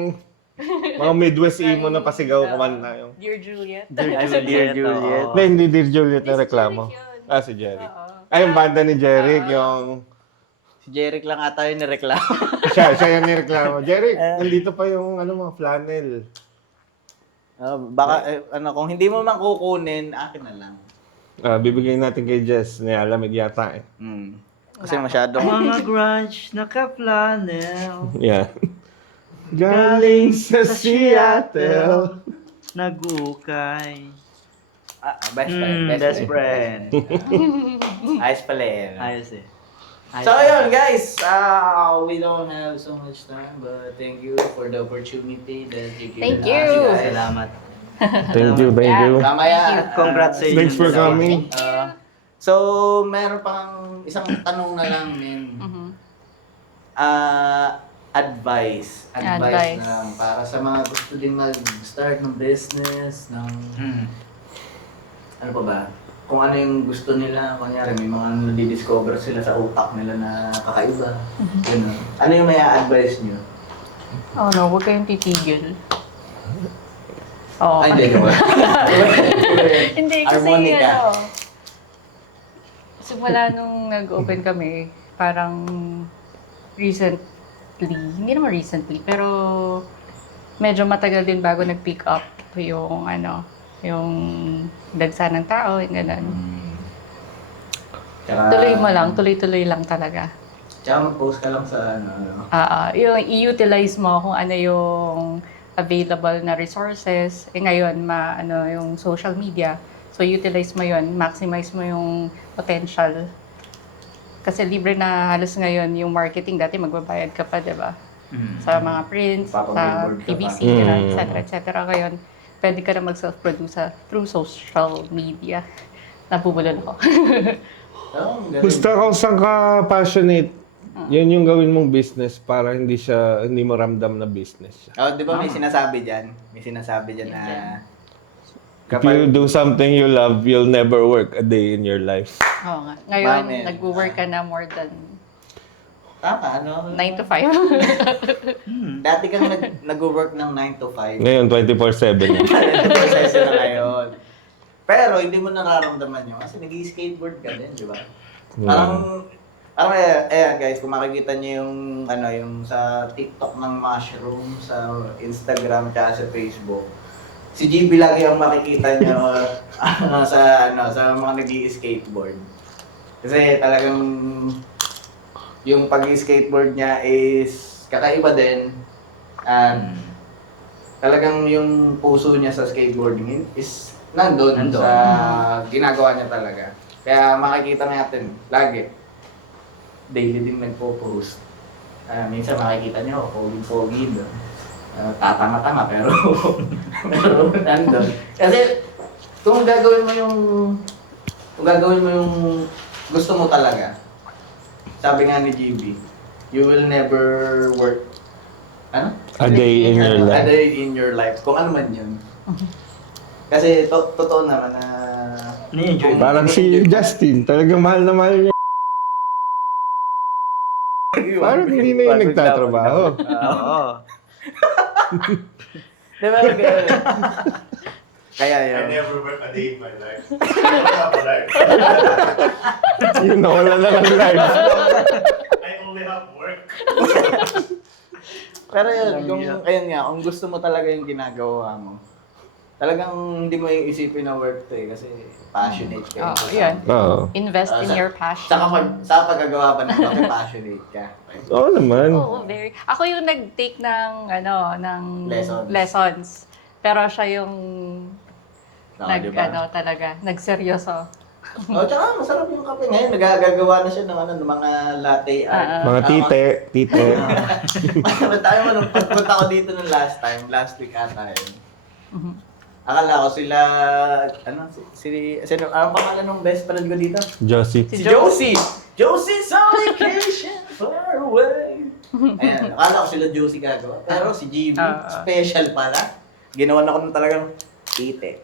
mga Midwest emo na pasigaw kumanta yung. Dear Juliet. Ay, sa Dear Juliet. Hindi Dear Juliet na Si reklamo. Jeric yun. Ah, si Jerry. Oo. Ay, yung banda ni Jeric, yung... Si Jeric lang ata yung nireklamo. Siya yung nireklamo. Jeric, nandito pa yung mga flannel. Baka, kung hindi mo man kukunin, akin na lang. Bibigyan natin kay Jess. Nialamig yata eh. Kasi masyadong... Mga grunge, naka-flannel, Yeah. Galing sa Seattle. nag-ukay. Best friend. Best friend. Ayos pala yun. Ayos eh. Ayos. So ayun guys, we don't have so much time but thank you for the opportunity that you given Thank you. us guys. Salamat. Thank you, thank you. Mamaya. Congrats sa inyo. Thanks for coming. So meron pang isang tanong na lang min. Advice na lang para sa mga gusto din mag-start ng business, ng ano pa ba? Kung ano yung gusto nila, kunyari may mga nadidiscover sila sa utak nila na kakaiba. Ganun. Ano yung may advice nyo? Oh no, huwag kayong titigil. Oh, Ay, hindi ko. hindi kasi Harmonica. simula nung nag-open kami, parang recently, hindi naman recently, pero medyo matagal din bago nag-pick up yung yung dagsa ng tao, yung gano'n. Tuloy-tuloy lang talaga. Tsaka mag-post ka lang sa Yung i-utilize mo kung ano yung available na resources. Ngayon, yung social media. So, utilize mo yun, maximize mo yung potential. Kasi libre na halos ngayon yung marketing. Dati magbabayad ka pa, di ba? Sa mga prints, sa Papabillboard ka TVC, pa. etc. Ngayon, pwede ka na mag-self-produce through social media. Nabubulol ako. Basta kung saan ka passionate, yun yung gawin mong business para hindi mo ramdam na business siya. Oh, di ba may sinasabi dyan? May sinasabi dyan na... If you do something you love, you'll never work a day in your life. Oo nga. Ngayon, Mami. nag-work ka na more than Tama, 9 to 5. Dati kang nag-work ng 9 to 5. Ngayon, 24/7 na. Proseso na ngayon. Pero hindi mo nararamdaman yun kasi nag-skateboard ka din, di ba? Parang guys, kung makikita niyo yung yung sa TikTok ng Mushroom, sa Instagram, tsaka sa Facebook, si GB lagi ang makikita niyo sa mga nag-skateboard. Kasi talagang yung pag-skateboard niya is kakaiba din. And talagang yung puso niya sa skateboarding is nandun. Sa ginagawa niya talaga. Kaya makikita natin lagi. Daily din nagpo-post. Minsan makikita niyo, pogi-pogi doon. Tatanga-tanga pero nandun. Kasi kung gagawin mo yung gusto mo talaga. Sabi nga ni GB, you will never work ano? A day in your A life. day in your life. Kung ano man yun. Kasi totoo naman na Ni-enjoy. Parang si Justin, talagang mahal na mahal niya. Parang hindi na yung nagtatrabaho. Oo. Di ba? Ganun. Kaya I yun. never work a day in my life. I don't have a life. Yun, nawala na ng life. I only have work. Pero yun, ayun nga, kung gusto mo talaga yung ginagawa mo, talagang hindi mo yung isipin na work to kasi passionate ka. Oo, yan. Oo. Invest in your passion. Sa paggagawa pa ng mga passionate ka. Oo naman. Oo, very. Ako yung nag-take ng, Lessons. lessons. Pero siya yung Diba? talaga, nagseryoso. Oh, tsaka masarap yung kape ngayon. Nagagagawa na siya ng mga latte art. Mga tite. Tayo mo nung pagpunta ko dito nung last week ata yun. Akala ko sila, sino, anong pangalan ng best friend ko dito? Josie. Si Josie! Josie's on vacation far away! Ayan, akala ko sila Josie gagawa. Pero si GB, special pala. Ginawa na ko ng talagang tite.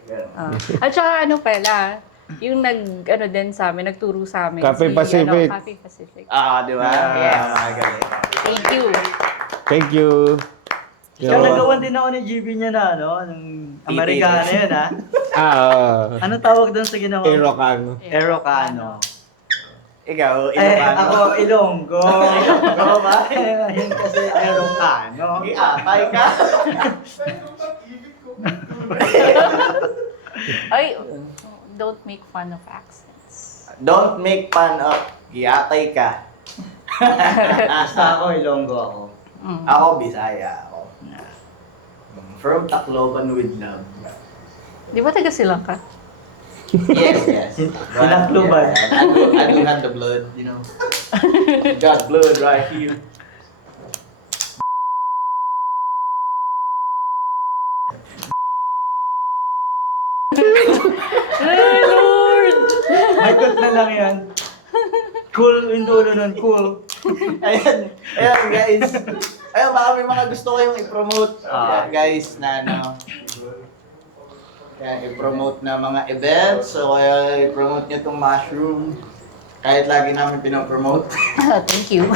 At saka pala, yung nagturo sa amin. Cafe Pacific. Cafe Pacific. Di ba? Yes. Magaling. Thank you. Thank you. Ikaw nagawan din ako ni GB niya na, ng Amerikano yun, ha? Ano tawag doon sa ginawa? Ilocano. Aerocano. Ikaw, Ako, Ilonggo. Ilonggo ba? Yun kasi Aerocano. Atay ka. Ay, don't make fun of accents. Don't make fun of yatay ka. Basta ako, Ilonggo ako. Ako, Bisaya ako. From Tacloban with love. Di ba taga Silang ka? Yes. Tacloban. I do have the blood, you know. Got blood right here. Ay, Lord! May cut na lang yan. Cool yung dulo nun, cool. Ayan guys. Ayun, baka may mga gusto kayong i-promote. Guys, na i-promote na mga events. So, kaya i-promote nyo itong mushroom. Kahit lagi namin pinopromote. Thank you.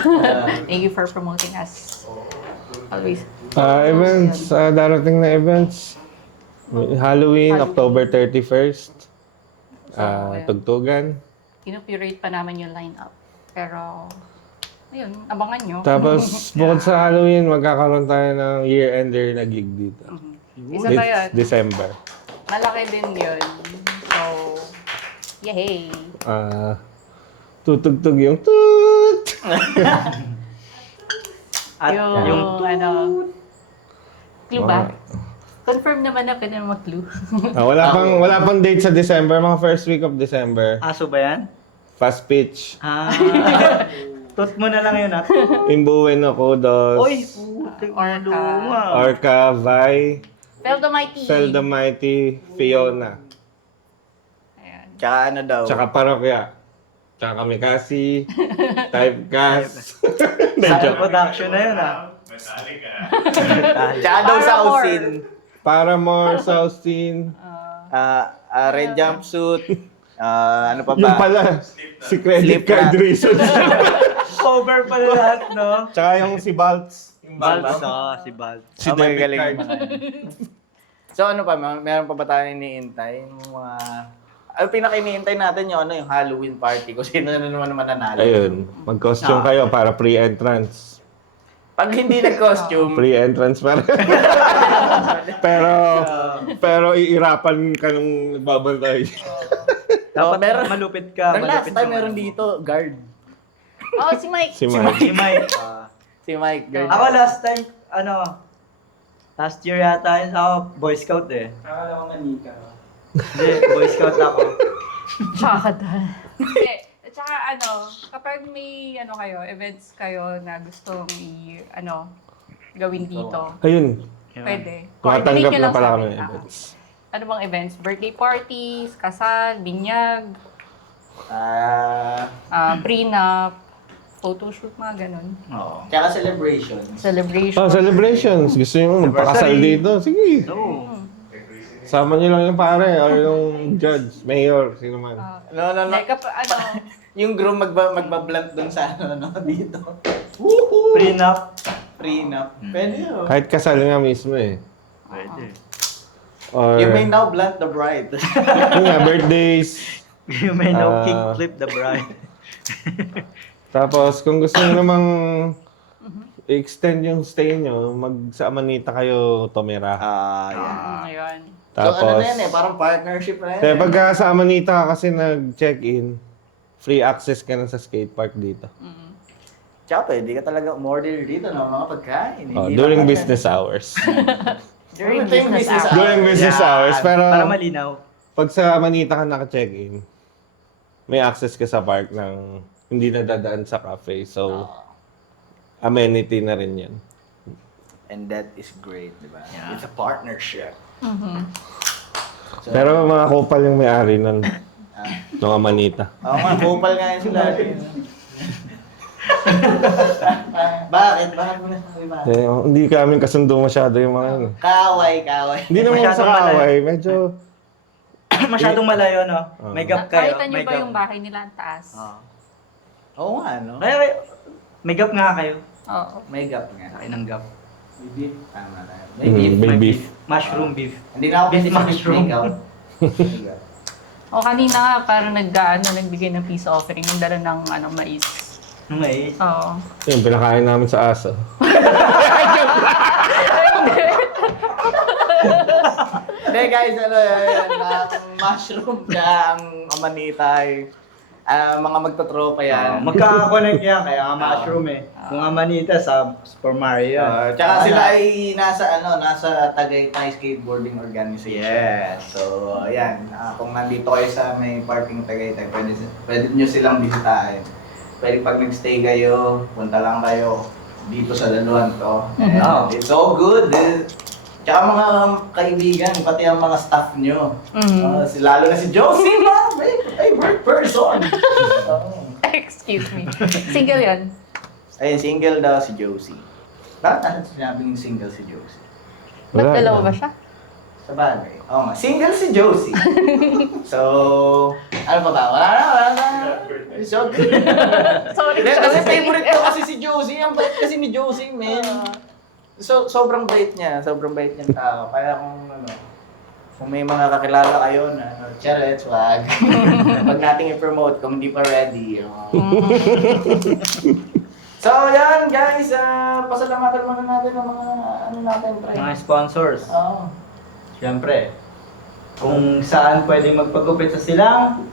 Thank you for promoting us. Always. Events, darating na events. Halloween, October 31st. Tugtugan. Pinupurate pa namin yung lineup. Pero, ayun, abangan nyo. Tapos, bukod sa Halloween, magkakaroon tayo ng year-ender na gig dito. Isa pa yun. December. Malaki din yun. So, yay! Tutugtog yung toot! At yung clue ba? Confirm naman na pwede na mag-clue. wala pang date sa December, mga first week of December. aso ba yan? Fast pitch. Tut mo na lang yun, ha? Imbuwen ako, dos. Oy, putik na luma. Orca, Vi, Fel the Mighty. Fel the Mighty, Fiona. Ayan. Tsaka ano daw. Tsaka Parokya. Tsaka Kamikasi. Typecast. Sa production na yun, ha? Metallica. Tsaka daw sa Usin. Paramore, Southseen. Red jumpsuit. Ano pa ba? Yung pala, si Credit Card Slipknot. Reasons. Cover pala lahat, no? Tsaka yung si Baltz. Balz, si Balz. Si Oh, Debit magaling Card. naman. So ano pa, meron pa ba tayo iniintay? Yung mga... Ang pinaka-iniintay natin yung yung Halloween party. Kung sino na naman mananalo. Ayun, mag-costume kayo para pre-entrance. Pag hindi nag-costume, Pre-entrance para. pero iirapan ka nung nagbabantay. Dapat meron- malupit ka. Pero last malupit time yung meron ano. dito, guard. Oh, si Mike. Si Mike. Si Mike. Si Mike, guard. Ako last time, last year yata yun, ako Boy Scout eh. Akala ko manika. Hindi, Boy Scout ako. Tsaka At saka kapag may events kayo na gustong gawin dito, Ayun, pwede. tumatanggap nyo na lang pala sa kami amin. ng events. Ano bang events? Birthday parties, kasal, binyag, Prenup, photoshoot, mga ganun. Oo. Tsaka celebration. Celebration. Oh, celebrations. Gusto nyo magpakasal Anniversary. dito? Sige. Oo. Sama nyo lang yung pare or yung judge, mayor, sino man. No. Like, Yung groom magba-blunt dun sa ano, dito. Prenup. Prenup. Pwede yun. Kahit kasal nga mismo eh. Pwede. Or, You may now blunt the bride. yun nga, birthdays. You may know Ah. kick flip the bride. Tapos, kung gusto nyo namang i-extend yung stay nyo, sa Amanita kayo tumira. Yan. Ayun. So ano Tapos, na yan eh, parang partnership na yan. kaya pagka sa Amanita ka kasi nag-check-in, free access ka na sa skate park dito. Tsaka pwede ka talaga umorder dito ng mga pagkain. Oh, Hindi during lang business hours. During Ito yung business hours. During business hours. Pero Para malinaw. pag sa Amanita ka naka-check-in, may access ka sa park ng hindi nadadaan sa cafe. So, amenity na rin yan. And that is great, di ba? It's a partnership. So, Pero mga kupal yung may-ari ng Amanita. Oo nga, kupal nga yun sila. Bakit? Bakit mo nasabi ba? Eh, hindi kami kasundo masyado yung mga yun. Kaway. Hindi naman sa Masyadong malayo. kaaway, medyo... Masyadong malayo, no? May gap kayo. Nakita niyo May ba gap. yung bahay nila ang taas? Oo nga, no? May gap nga kayo. Oo. May gap nga. Laki ng gap. May beef. Tama na. May beef. May beef. Mushroom beef. Hindi na ako Beef pwede sa mushroom. make-out. O kanina nga, parang nagbigay ng peace offering, yung dala ng mais. May. Oo. Yun, pinakain namin sa aso. Hindi guys, mushroom ka ang Amanita ay mga magtatropa yan. Magkaka-connect yan, kaya nga mushroom eh. Kung Amanita sa Super Mario. Tsaka sila ay nasa Tagaytay Skateboarding Organization. Yes. So, ayan, kung nandito kayo sa may parking Tagaytay, pwede nyo silang bisitahin. Pwede pag nag-stay kayo, punta lang kayo dito sa daluhan to. And it's all good. Tsaka mga kaibigan, pati ang mga staff nyo. Lalo na si Josie, favorite person. Excuse me. Single yun. Ayun, single daw si Josie. Bakit natin sinabing single si Josie? Ba't Wala dalawa na. ba siya? Sa bagay. Oo nga, single si Josie. So, ano pa ba? Wala na. It's okay. Sorry. Hindi, kasi favorite ko kasi si Josie. Ang bait kasi ni Josie, man. So, sobrang bait niya. Sobrang bait niyang tao. Kaya kung may mga kakilala kayo na, charets, wag. Pag nating i-promote kung hindi pa ready. So, yan guys. Pasalamatan muna natin ang mga natin, pre. Mga sponsors. Oo. Siyempre, kung saan pwede magpagupit sa silang,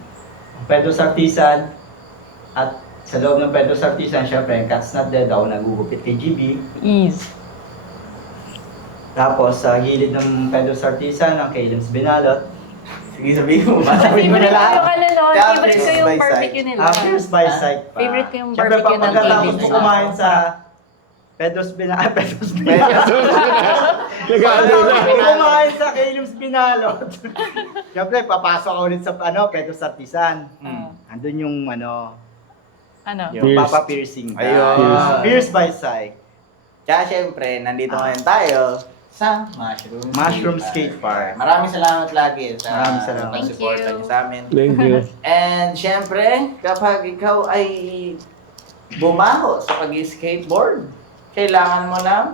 Pedro's Artisan, at sa loob ng Pedro's Artisan, siyempre, ang Cat's Not Dead, ako nagugupit kay GB. Ease. Tapos, sa gilid ng Pedro's Artisan, ang Kalen's Binalot. Sige, sabihin mo. Sabihin mo na lahat. Favorite ko yung barbecue nila. Fierce by Sight pa. Favorite ko yung Siyempre, barbecue ng pagkatapos Kalen's. mo kumain sa Pedro's Binalot, Pedro's Binalot. Nag-ano na. Kumain sa Kalen's Binalot. Siyempre, papasok ako ulit sa Pedro's Artisan. Andun yung Ano? yung Pierced. papa-piercing. Ayun. Fierce by Sight. Tsaka syempre, nandito ngayon tayo sa Mushroom Skate Park. Maraming salamat lagi sa Maraming salamat. pag-suporta Thank you. niyo sa amin. Thank you. And syempre, kapag ikaw ay bumaho sa pag-skateboard, kailangan mo ng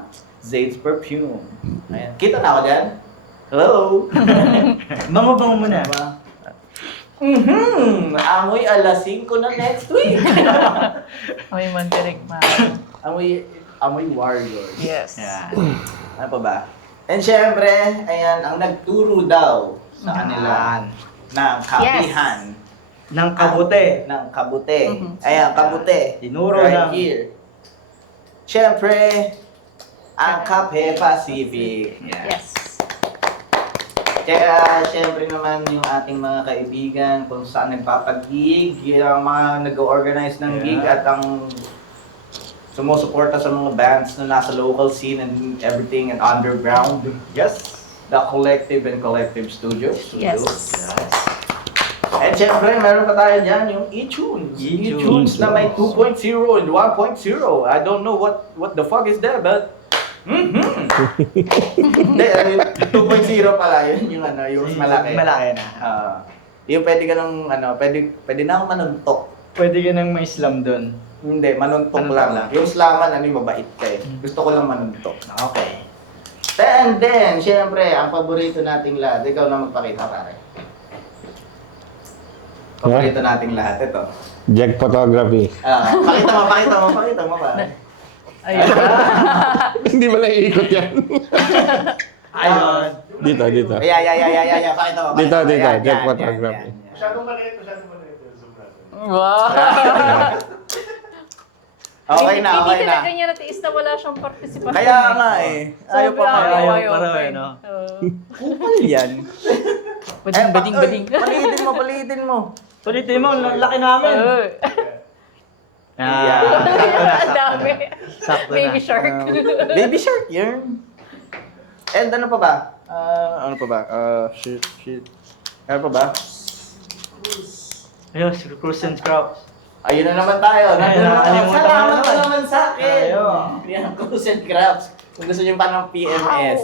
Zaid's Perfume. Ayan. Kita na ako dyan? Hello? Bango-bango muna. Amoy alas 5 na next week. May mandirek ma. Amoy Warriors. Yes. Yan. Ano pa ba? And syempre, ayan, ang nagturo daw sa kanila ng kapihan. Ng kabute. Ng kabute. Ayan, kabute. Tinuro right ng- here. Syempre, ang Cafe Pacific. Yan. Yes. Kaya syempre naman yung ating mga kaibigan kung saan nagpapag-gig, yung mga nag-organize ng gig at ang sumusuporta sa mga bands na nasa local scene and everything and underground. Yes. The Collective and Collective Studios. Yes. And syempre, meron pa tayo dyan yung eTunes. eTunes na may 2.0 and 1.0. I don't know what the fuck is that, but... Hindi, yung 2.0 pala, yun yung ano, yung mas malaki. Malaki na. Yung pwede ka nang, ano, pwede na akong manuntok. Pwede ka nang may slam doon. Hindi, manuntok Manuntok lang. lang. Yung slaman, ano yung mabait ka eh. Gusto ko lang manuntok. Okay. And then, syempre, ang paborito nating lahat, ikaw na magpakita pare. Paborito nating lahat, ito. Jag photography. Pakita mo pare. Ayun. Hindi ba naiikot yan? Ayun. Dito. Yeah. Pakita mo. Dito. Yan, Jag yan, photography. yan. Masyadong maliit. Zoom natin. Wow! Okay na. Hindi talaga niya natiis na wala siyang participation. Kaya nga eh. Ayaw pa nga. Ayaw pa raw, no? Kupal yan. Bading. Palitin mo. Tulitin mo, ang laki namin. Ang dami. Sakto na. Baby shark. Baby shark yun. And ano pa ba? Shit. Ano pa ba? Ayun, Cruise and Scraps. Ayun na naman tayo. Nakalimutan Salamat ko na naman. naman sa akin. Ayun. Yan, Cruise and Crafts. Kung gusto nyo pa ng PMS.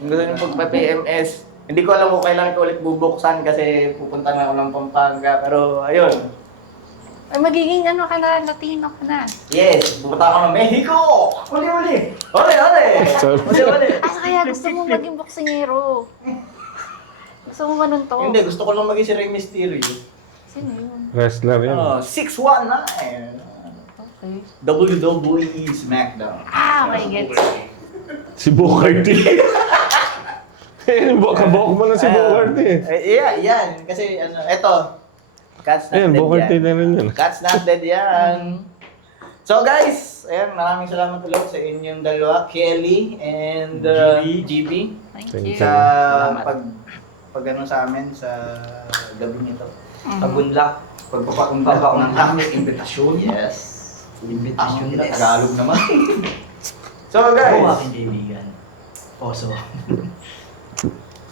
Kung gusto nyo pagpa-PMS. Hindi ko alam kung kailan ko ulit bubuksan kasi pupunta na ako ng Pampanga. Pero ayun. Ay, magiging ano ka na, Latino ka na. Yes, pupunta ako ng Mexico! Uli! Uli! Asa kaya gusto mo maging boksingero? Gusto mo manunto? Hindi, gusto ko lang maging si Rey Mysterio. Sino yun? Wrestler yan. 619! Okay. WWE SmackDown. Okay, gets. Si Booker T. Kabok mo na si Booker T. Yan. Kasi ano, eto. Cat's not Ayan, dead Booker yan. T na rin yan. Cat's not dead yan. So guys, ayan, maraming salamat ulit sa inyong dalawa, Kelly and GB. Thank Thank you. you. Sa pag ano sa amin sa gabi nito. Pag-unlock. Pagpapakumbaba ko ng aming imbitasyon. Yes. Imbitasyon na Tagalog naman. So guys, Ako aking kaibigan. Oso.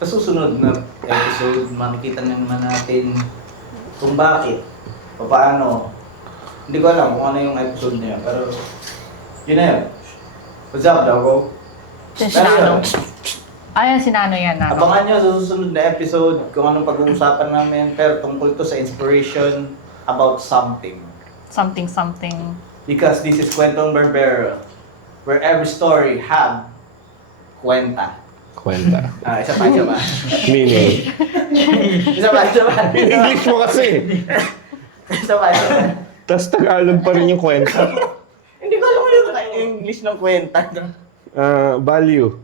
sa susunod na episode, makikita na naman natin kung bakit, paano. Hindi ko alam kung ano yung episode na yun, pero yun na yun. What's up, Dago? Sinano. Ayan, sinano yan, Nano. Abangan nyo sa susunod na episode kung anong pag-uusapan namin, pero tungkol to sa inspiration about something. Something. Because this is Kwentong Barbero, where every story have kwenta. Kwenta. Isa pa. Meaning. Isa pa. In English mo kasi. Isa pa. Tapos Tagalog pa rin yung kwenta. Hindi ko alam yung English ng kwenta. Value.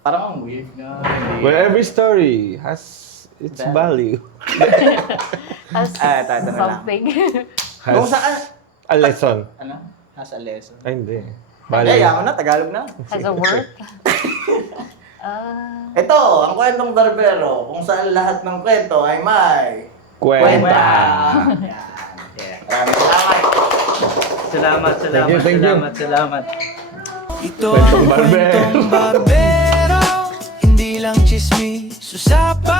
Parang ang weird na. Where every story has its value. As tatanong lang. something. Kung Has saan, a lesson. ano? Has a lesson. Ay, hindi. Ay, Value. ako na, Tagalog na. Has a worth. Ito, ang Kwentong Barbero, kung saan lahat ng kwento ay may Kwenta. Yan. Yeah. Maraming salamat. Thank you. Salamat. Ito Kwentong ang Barbero. Kwentong Barbero. Hindi lang chismis, usapan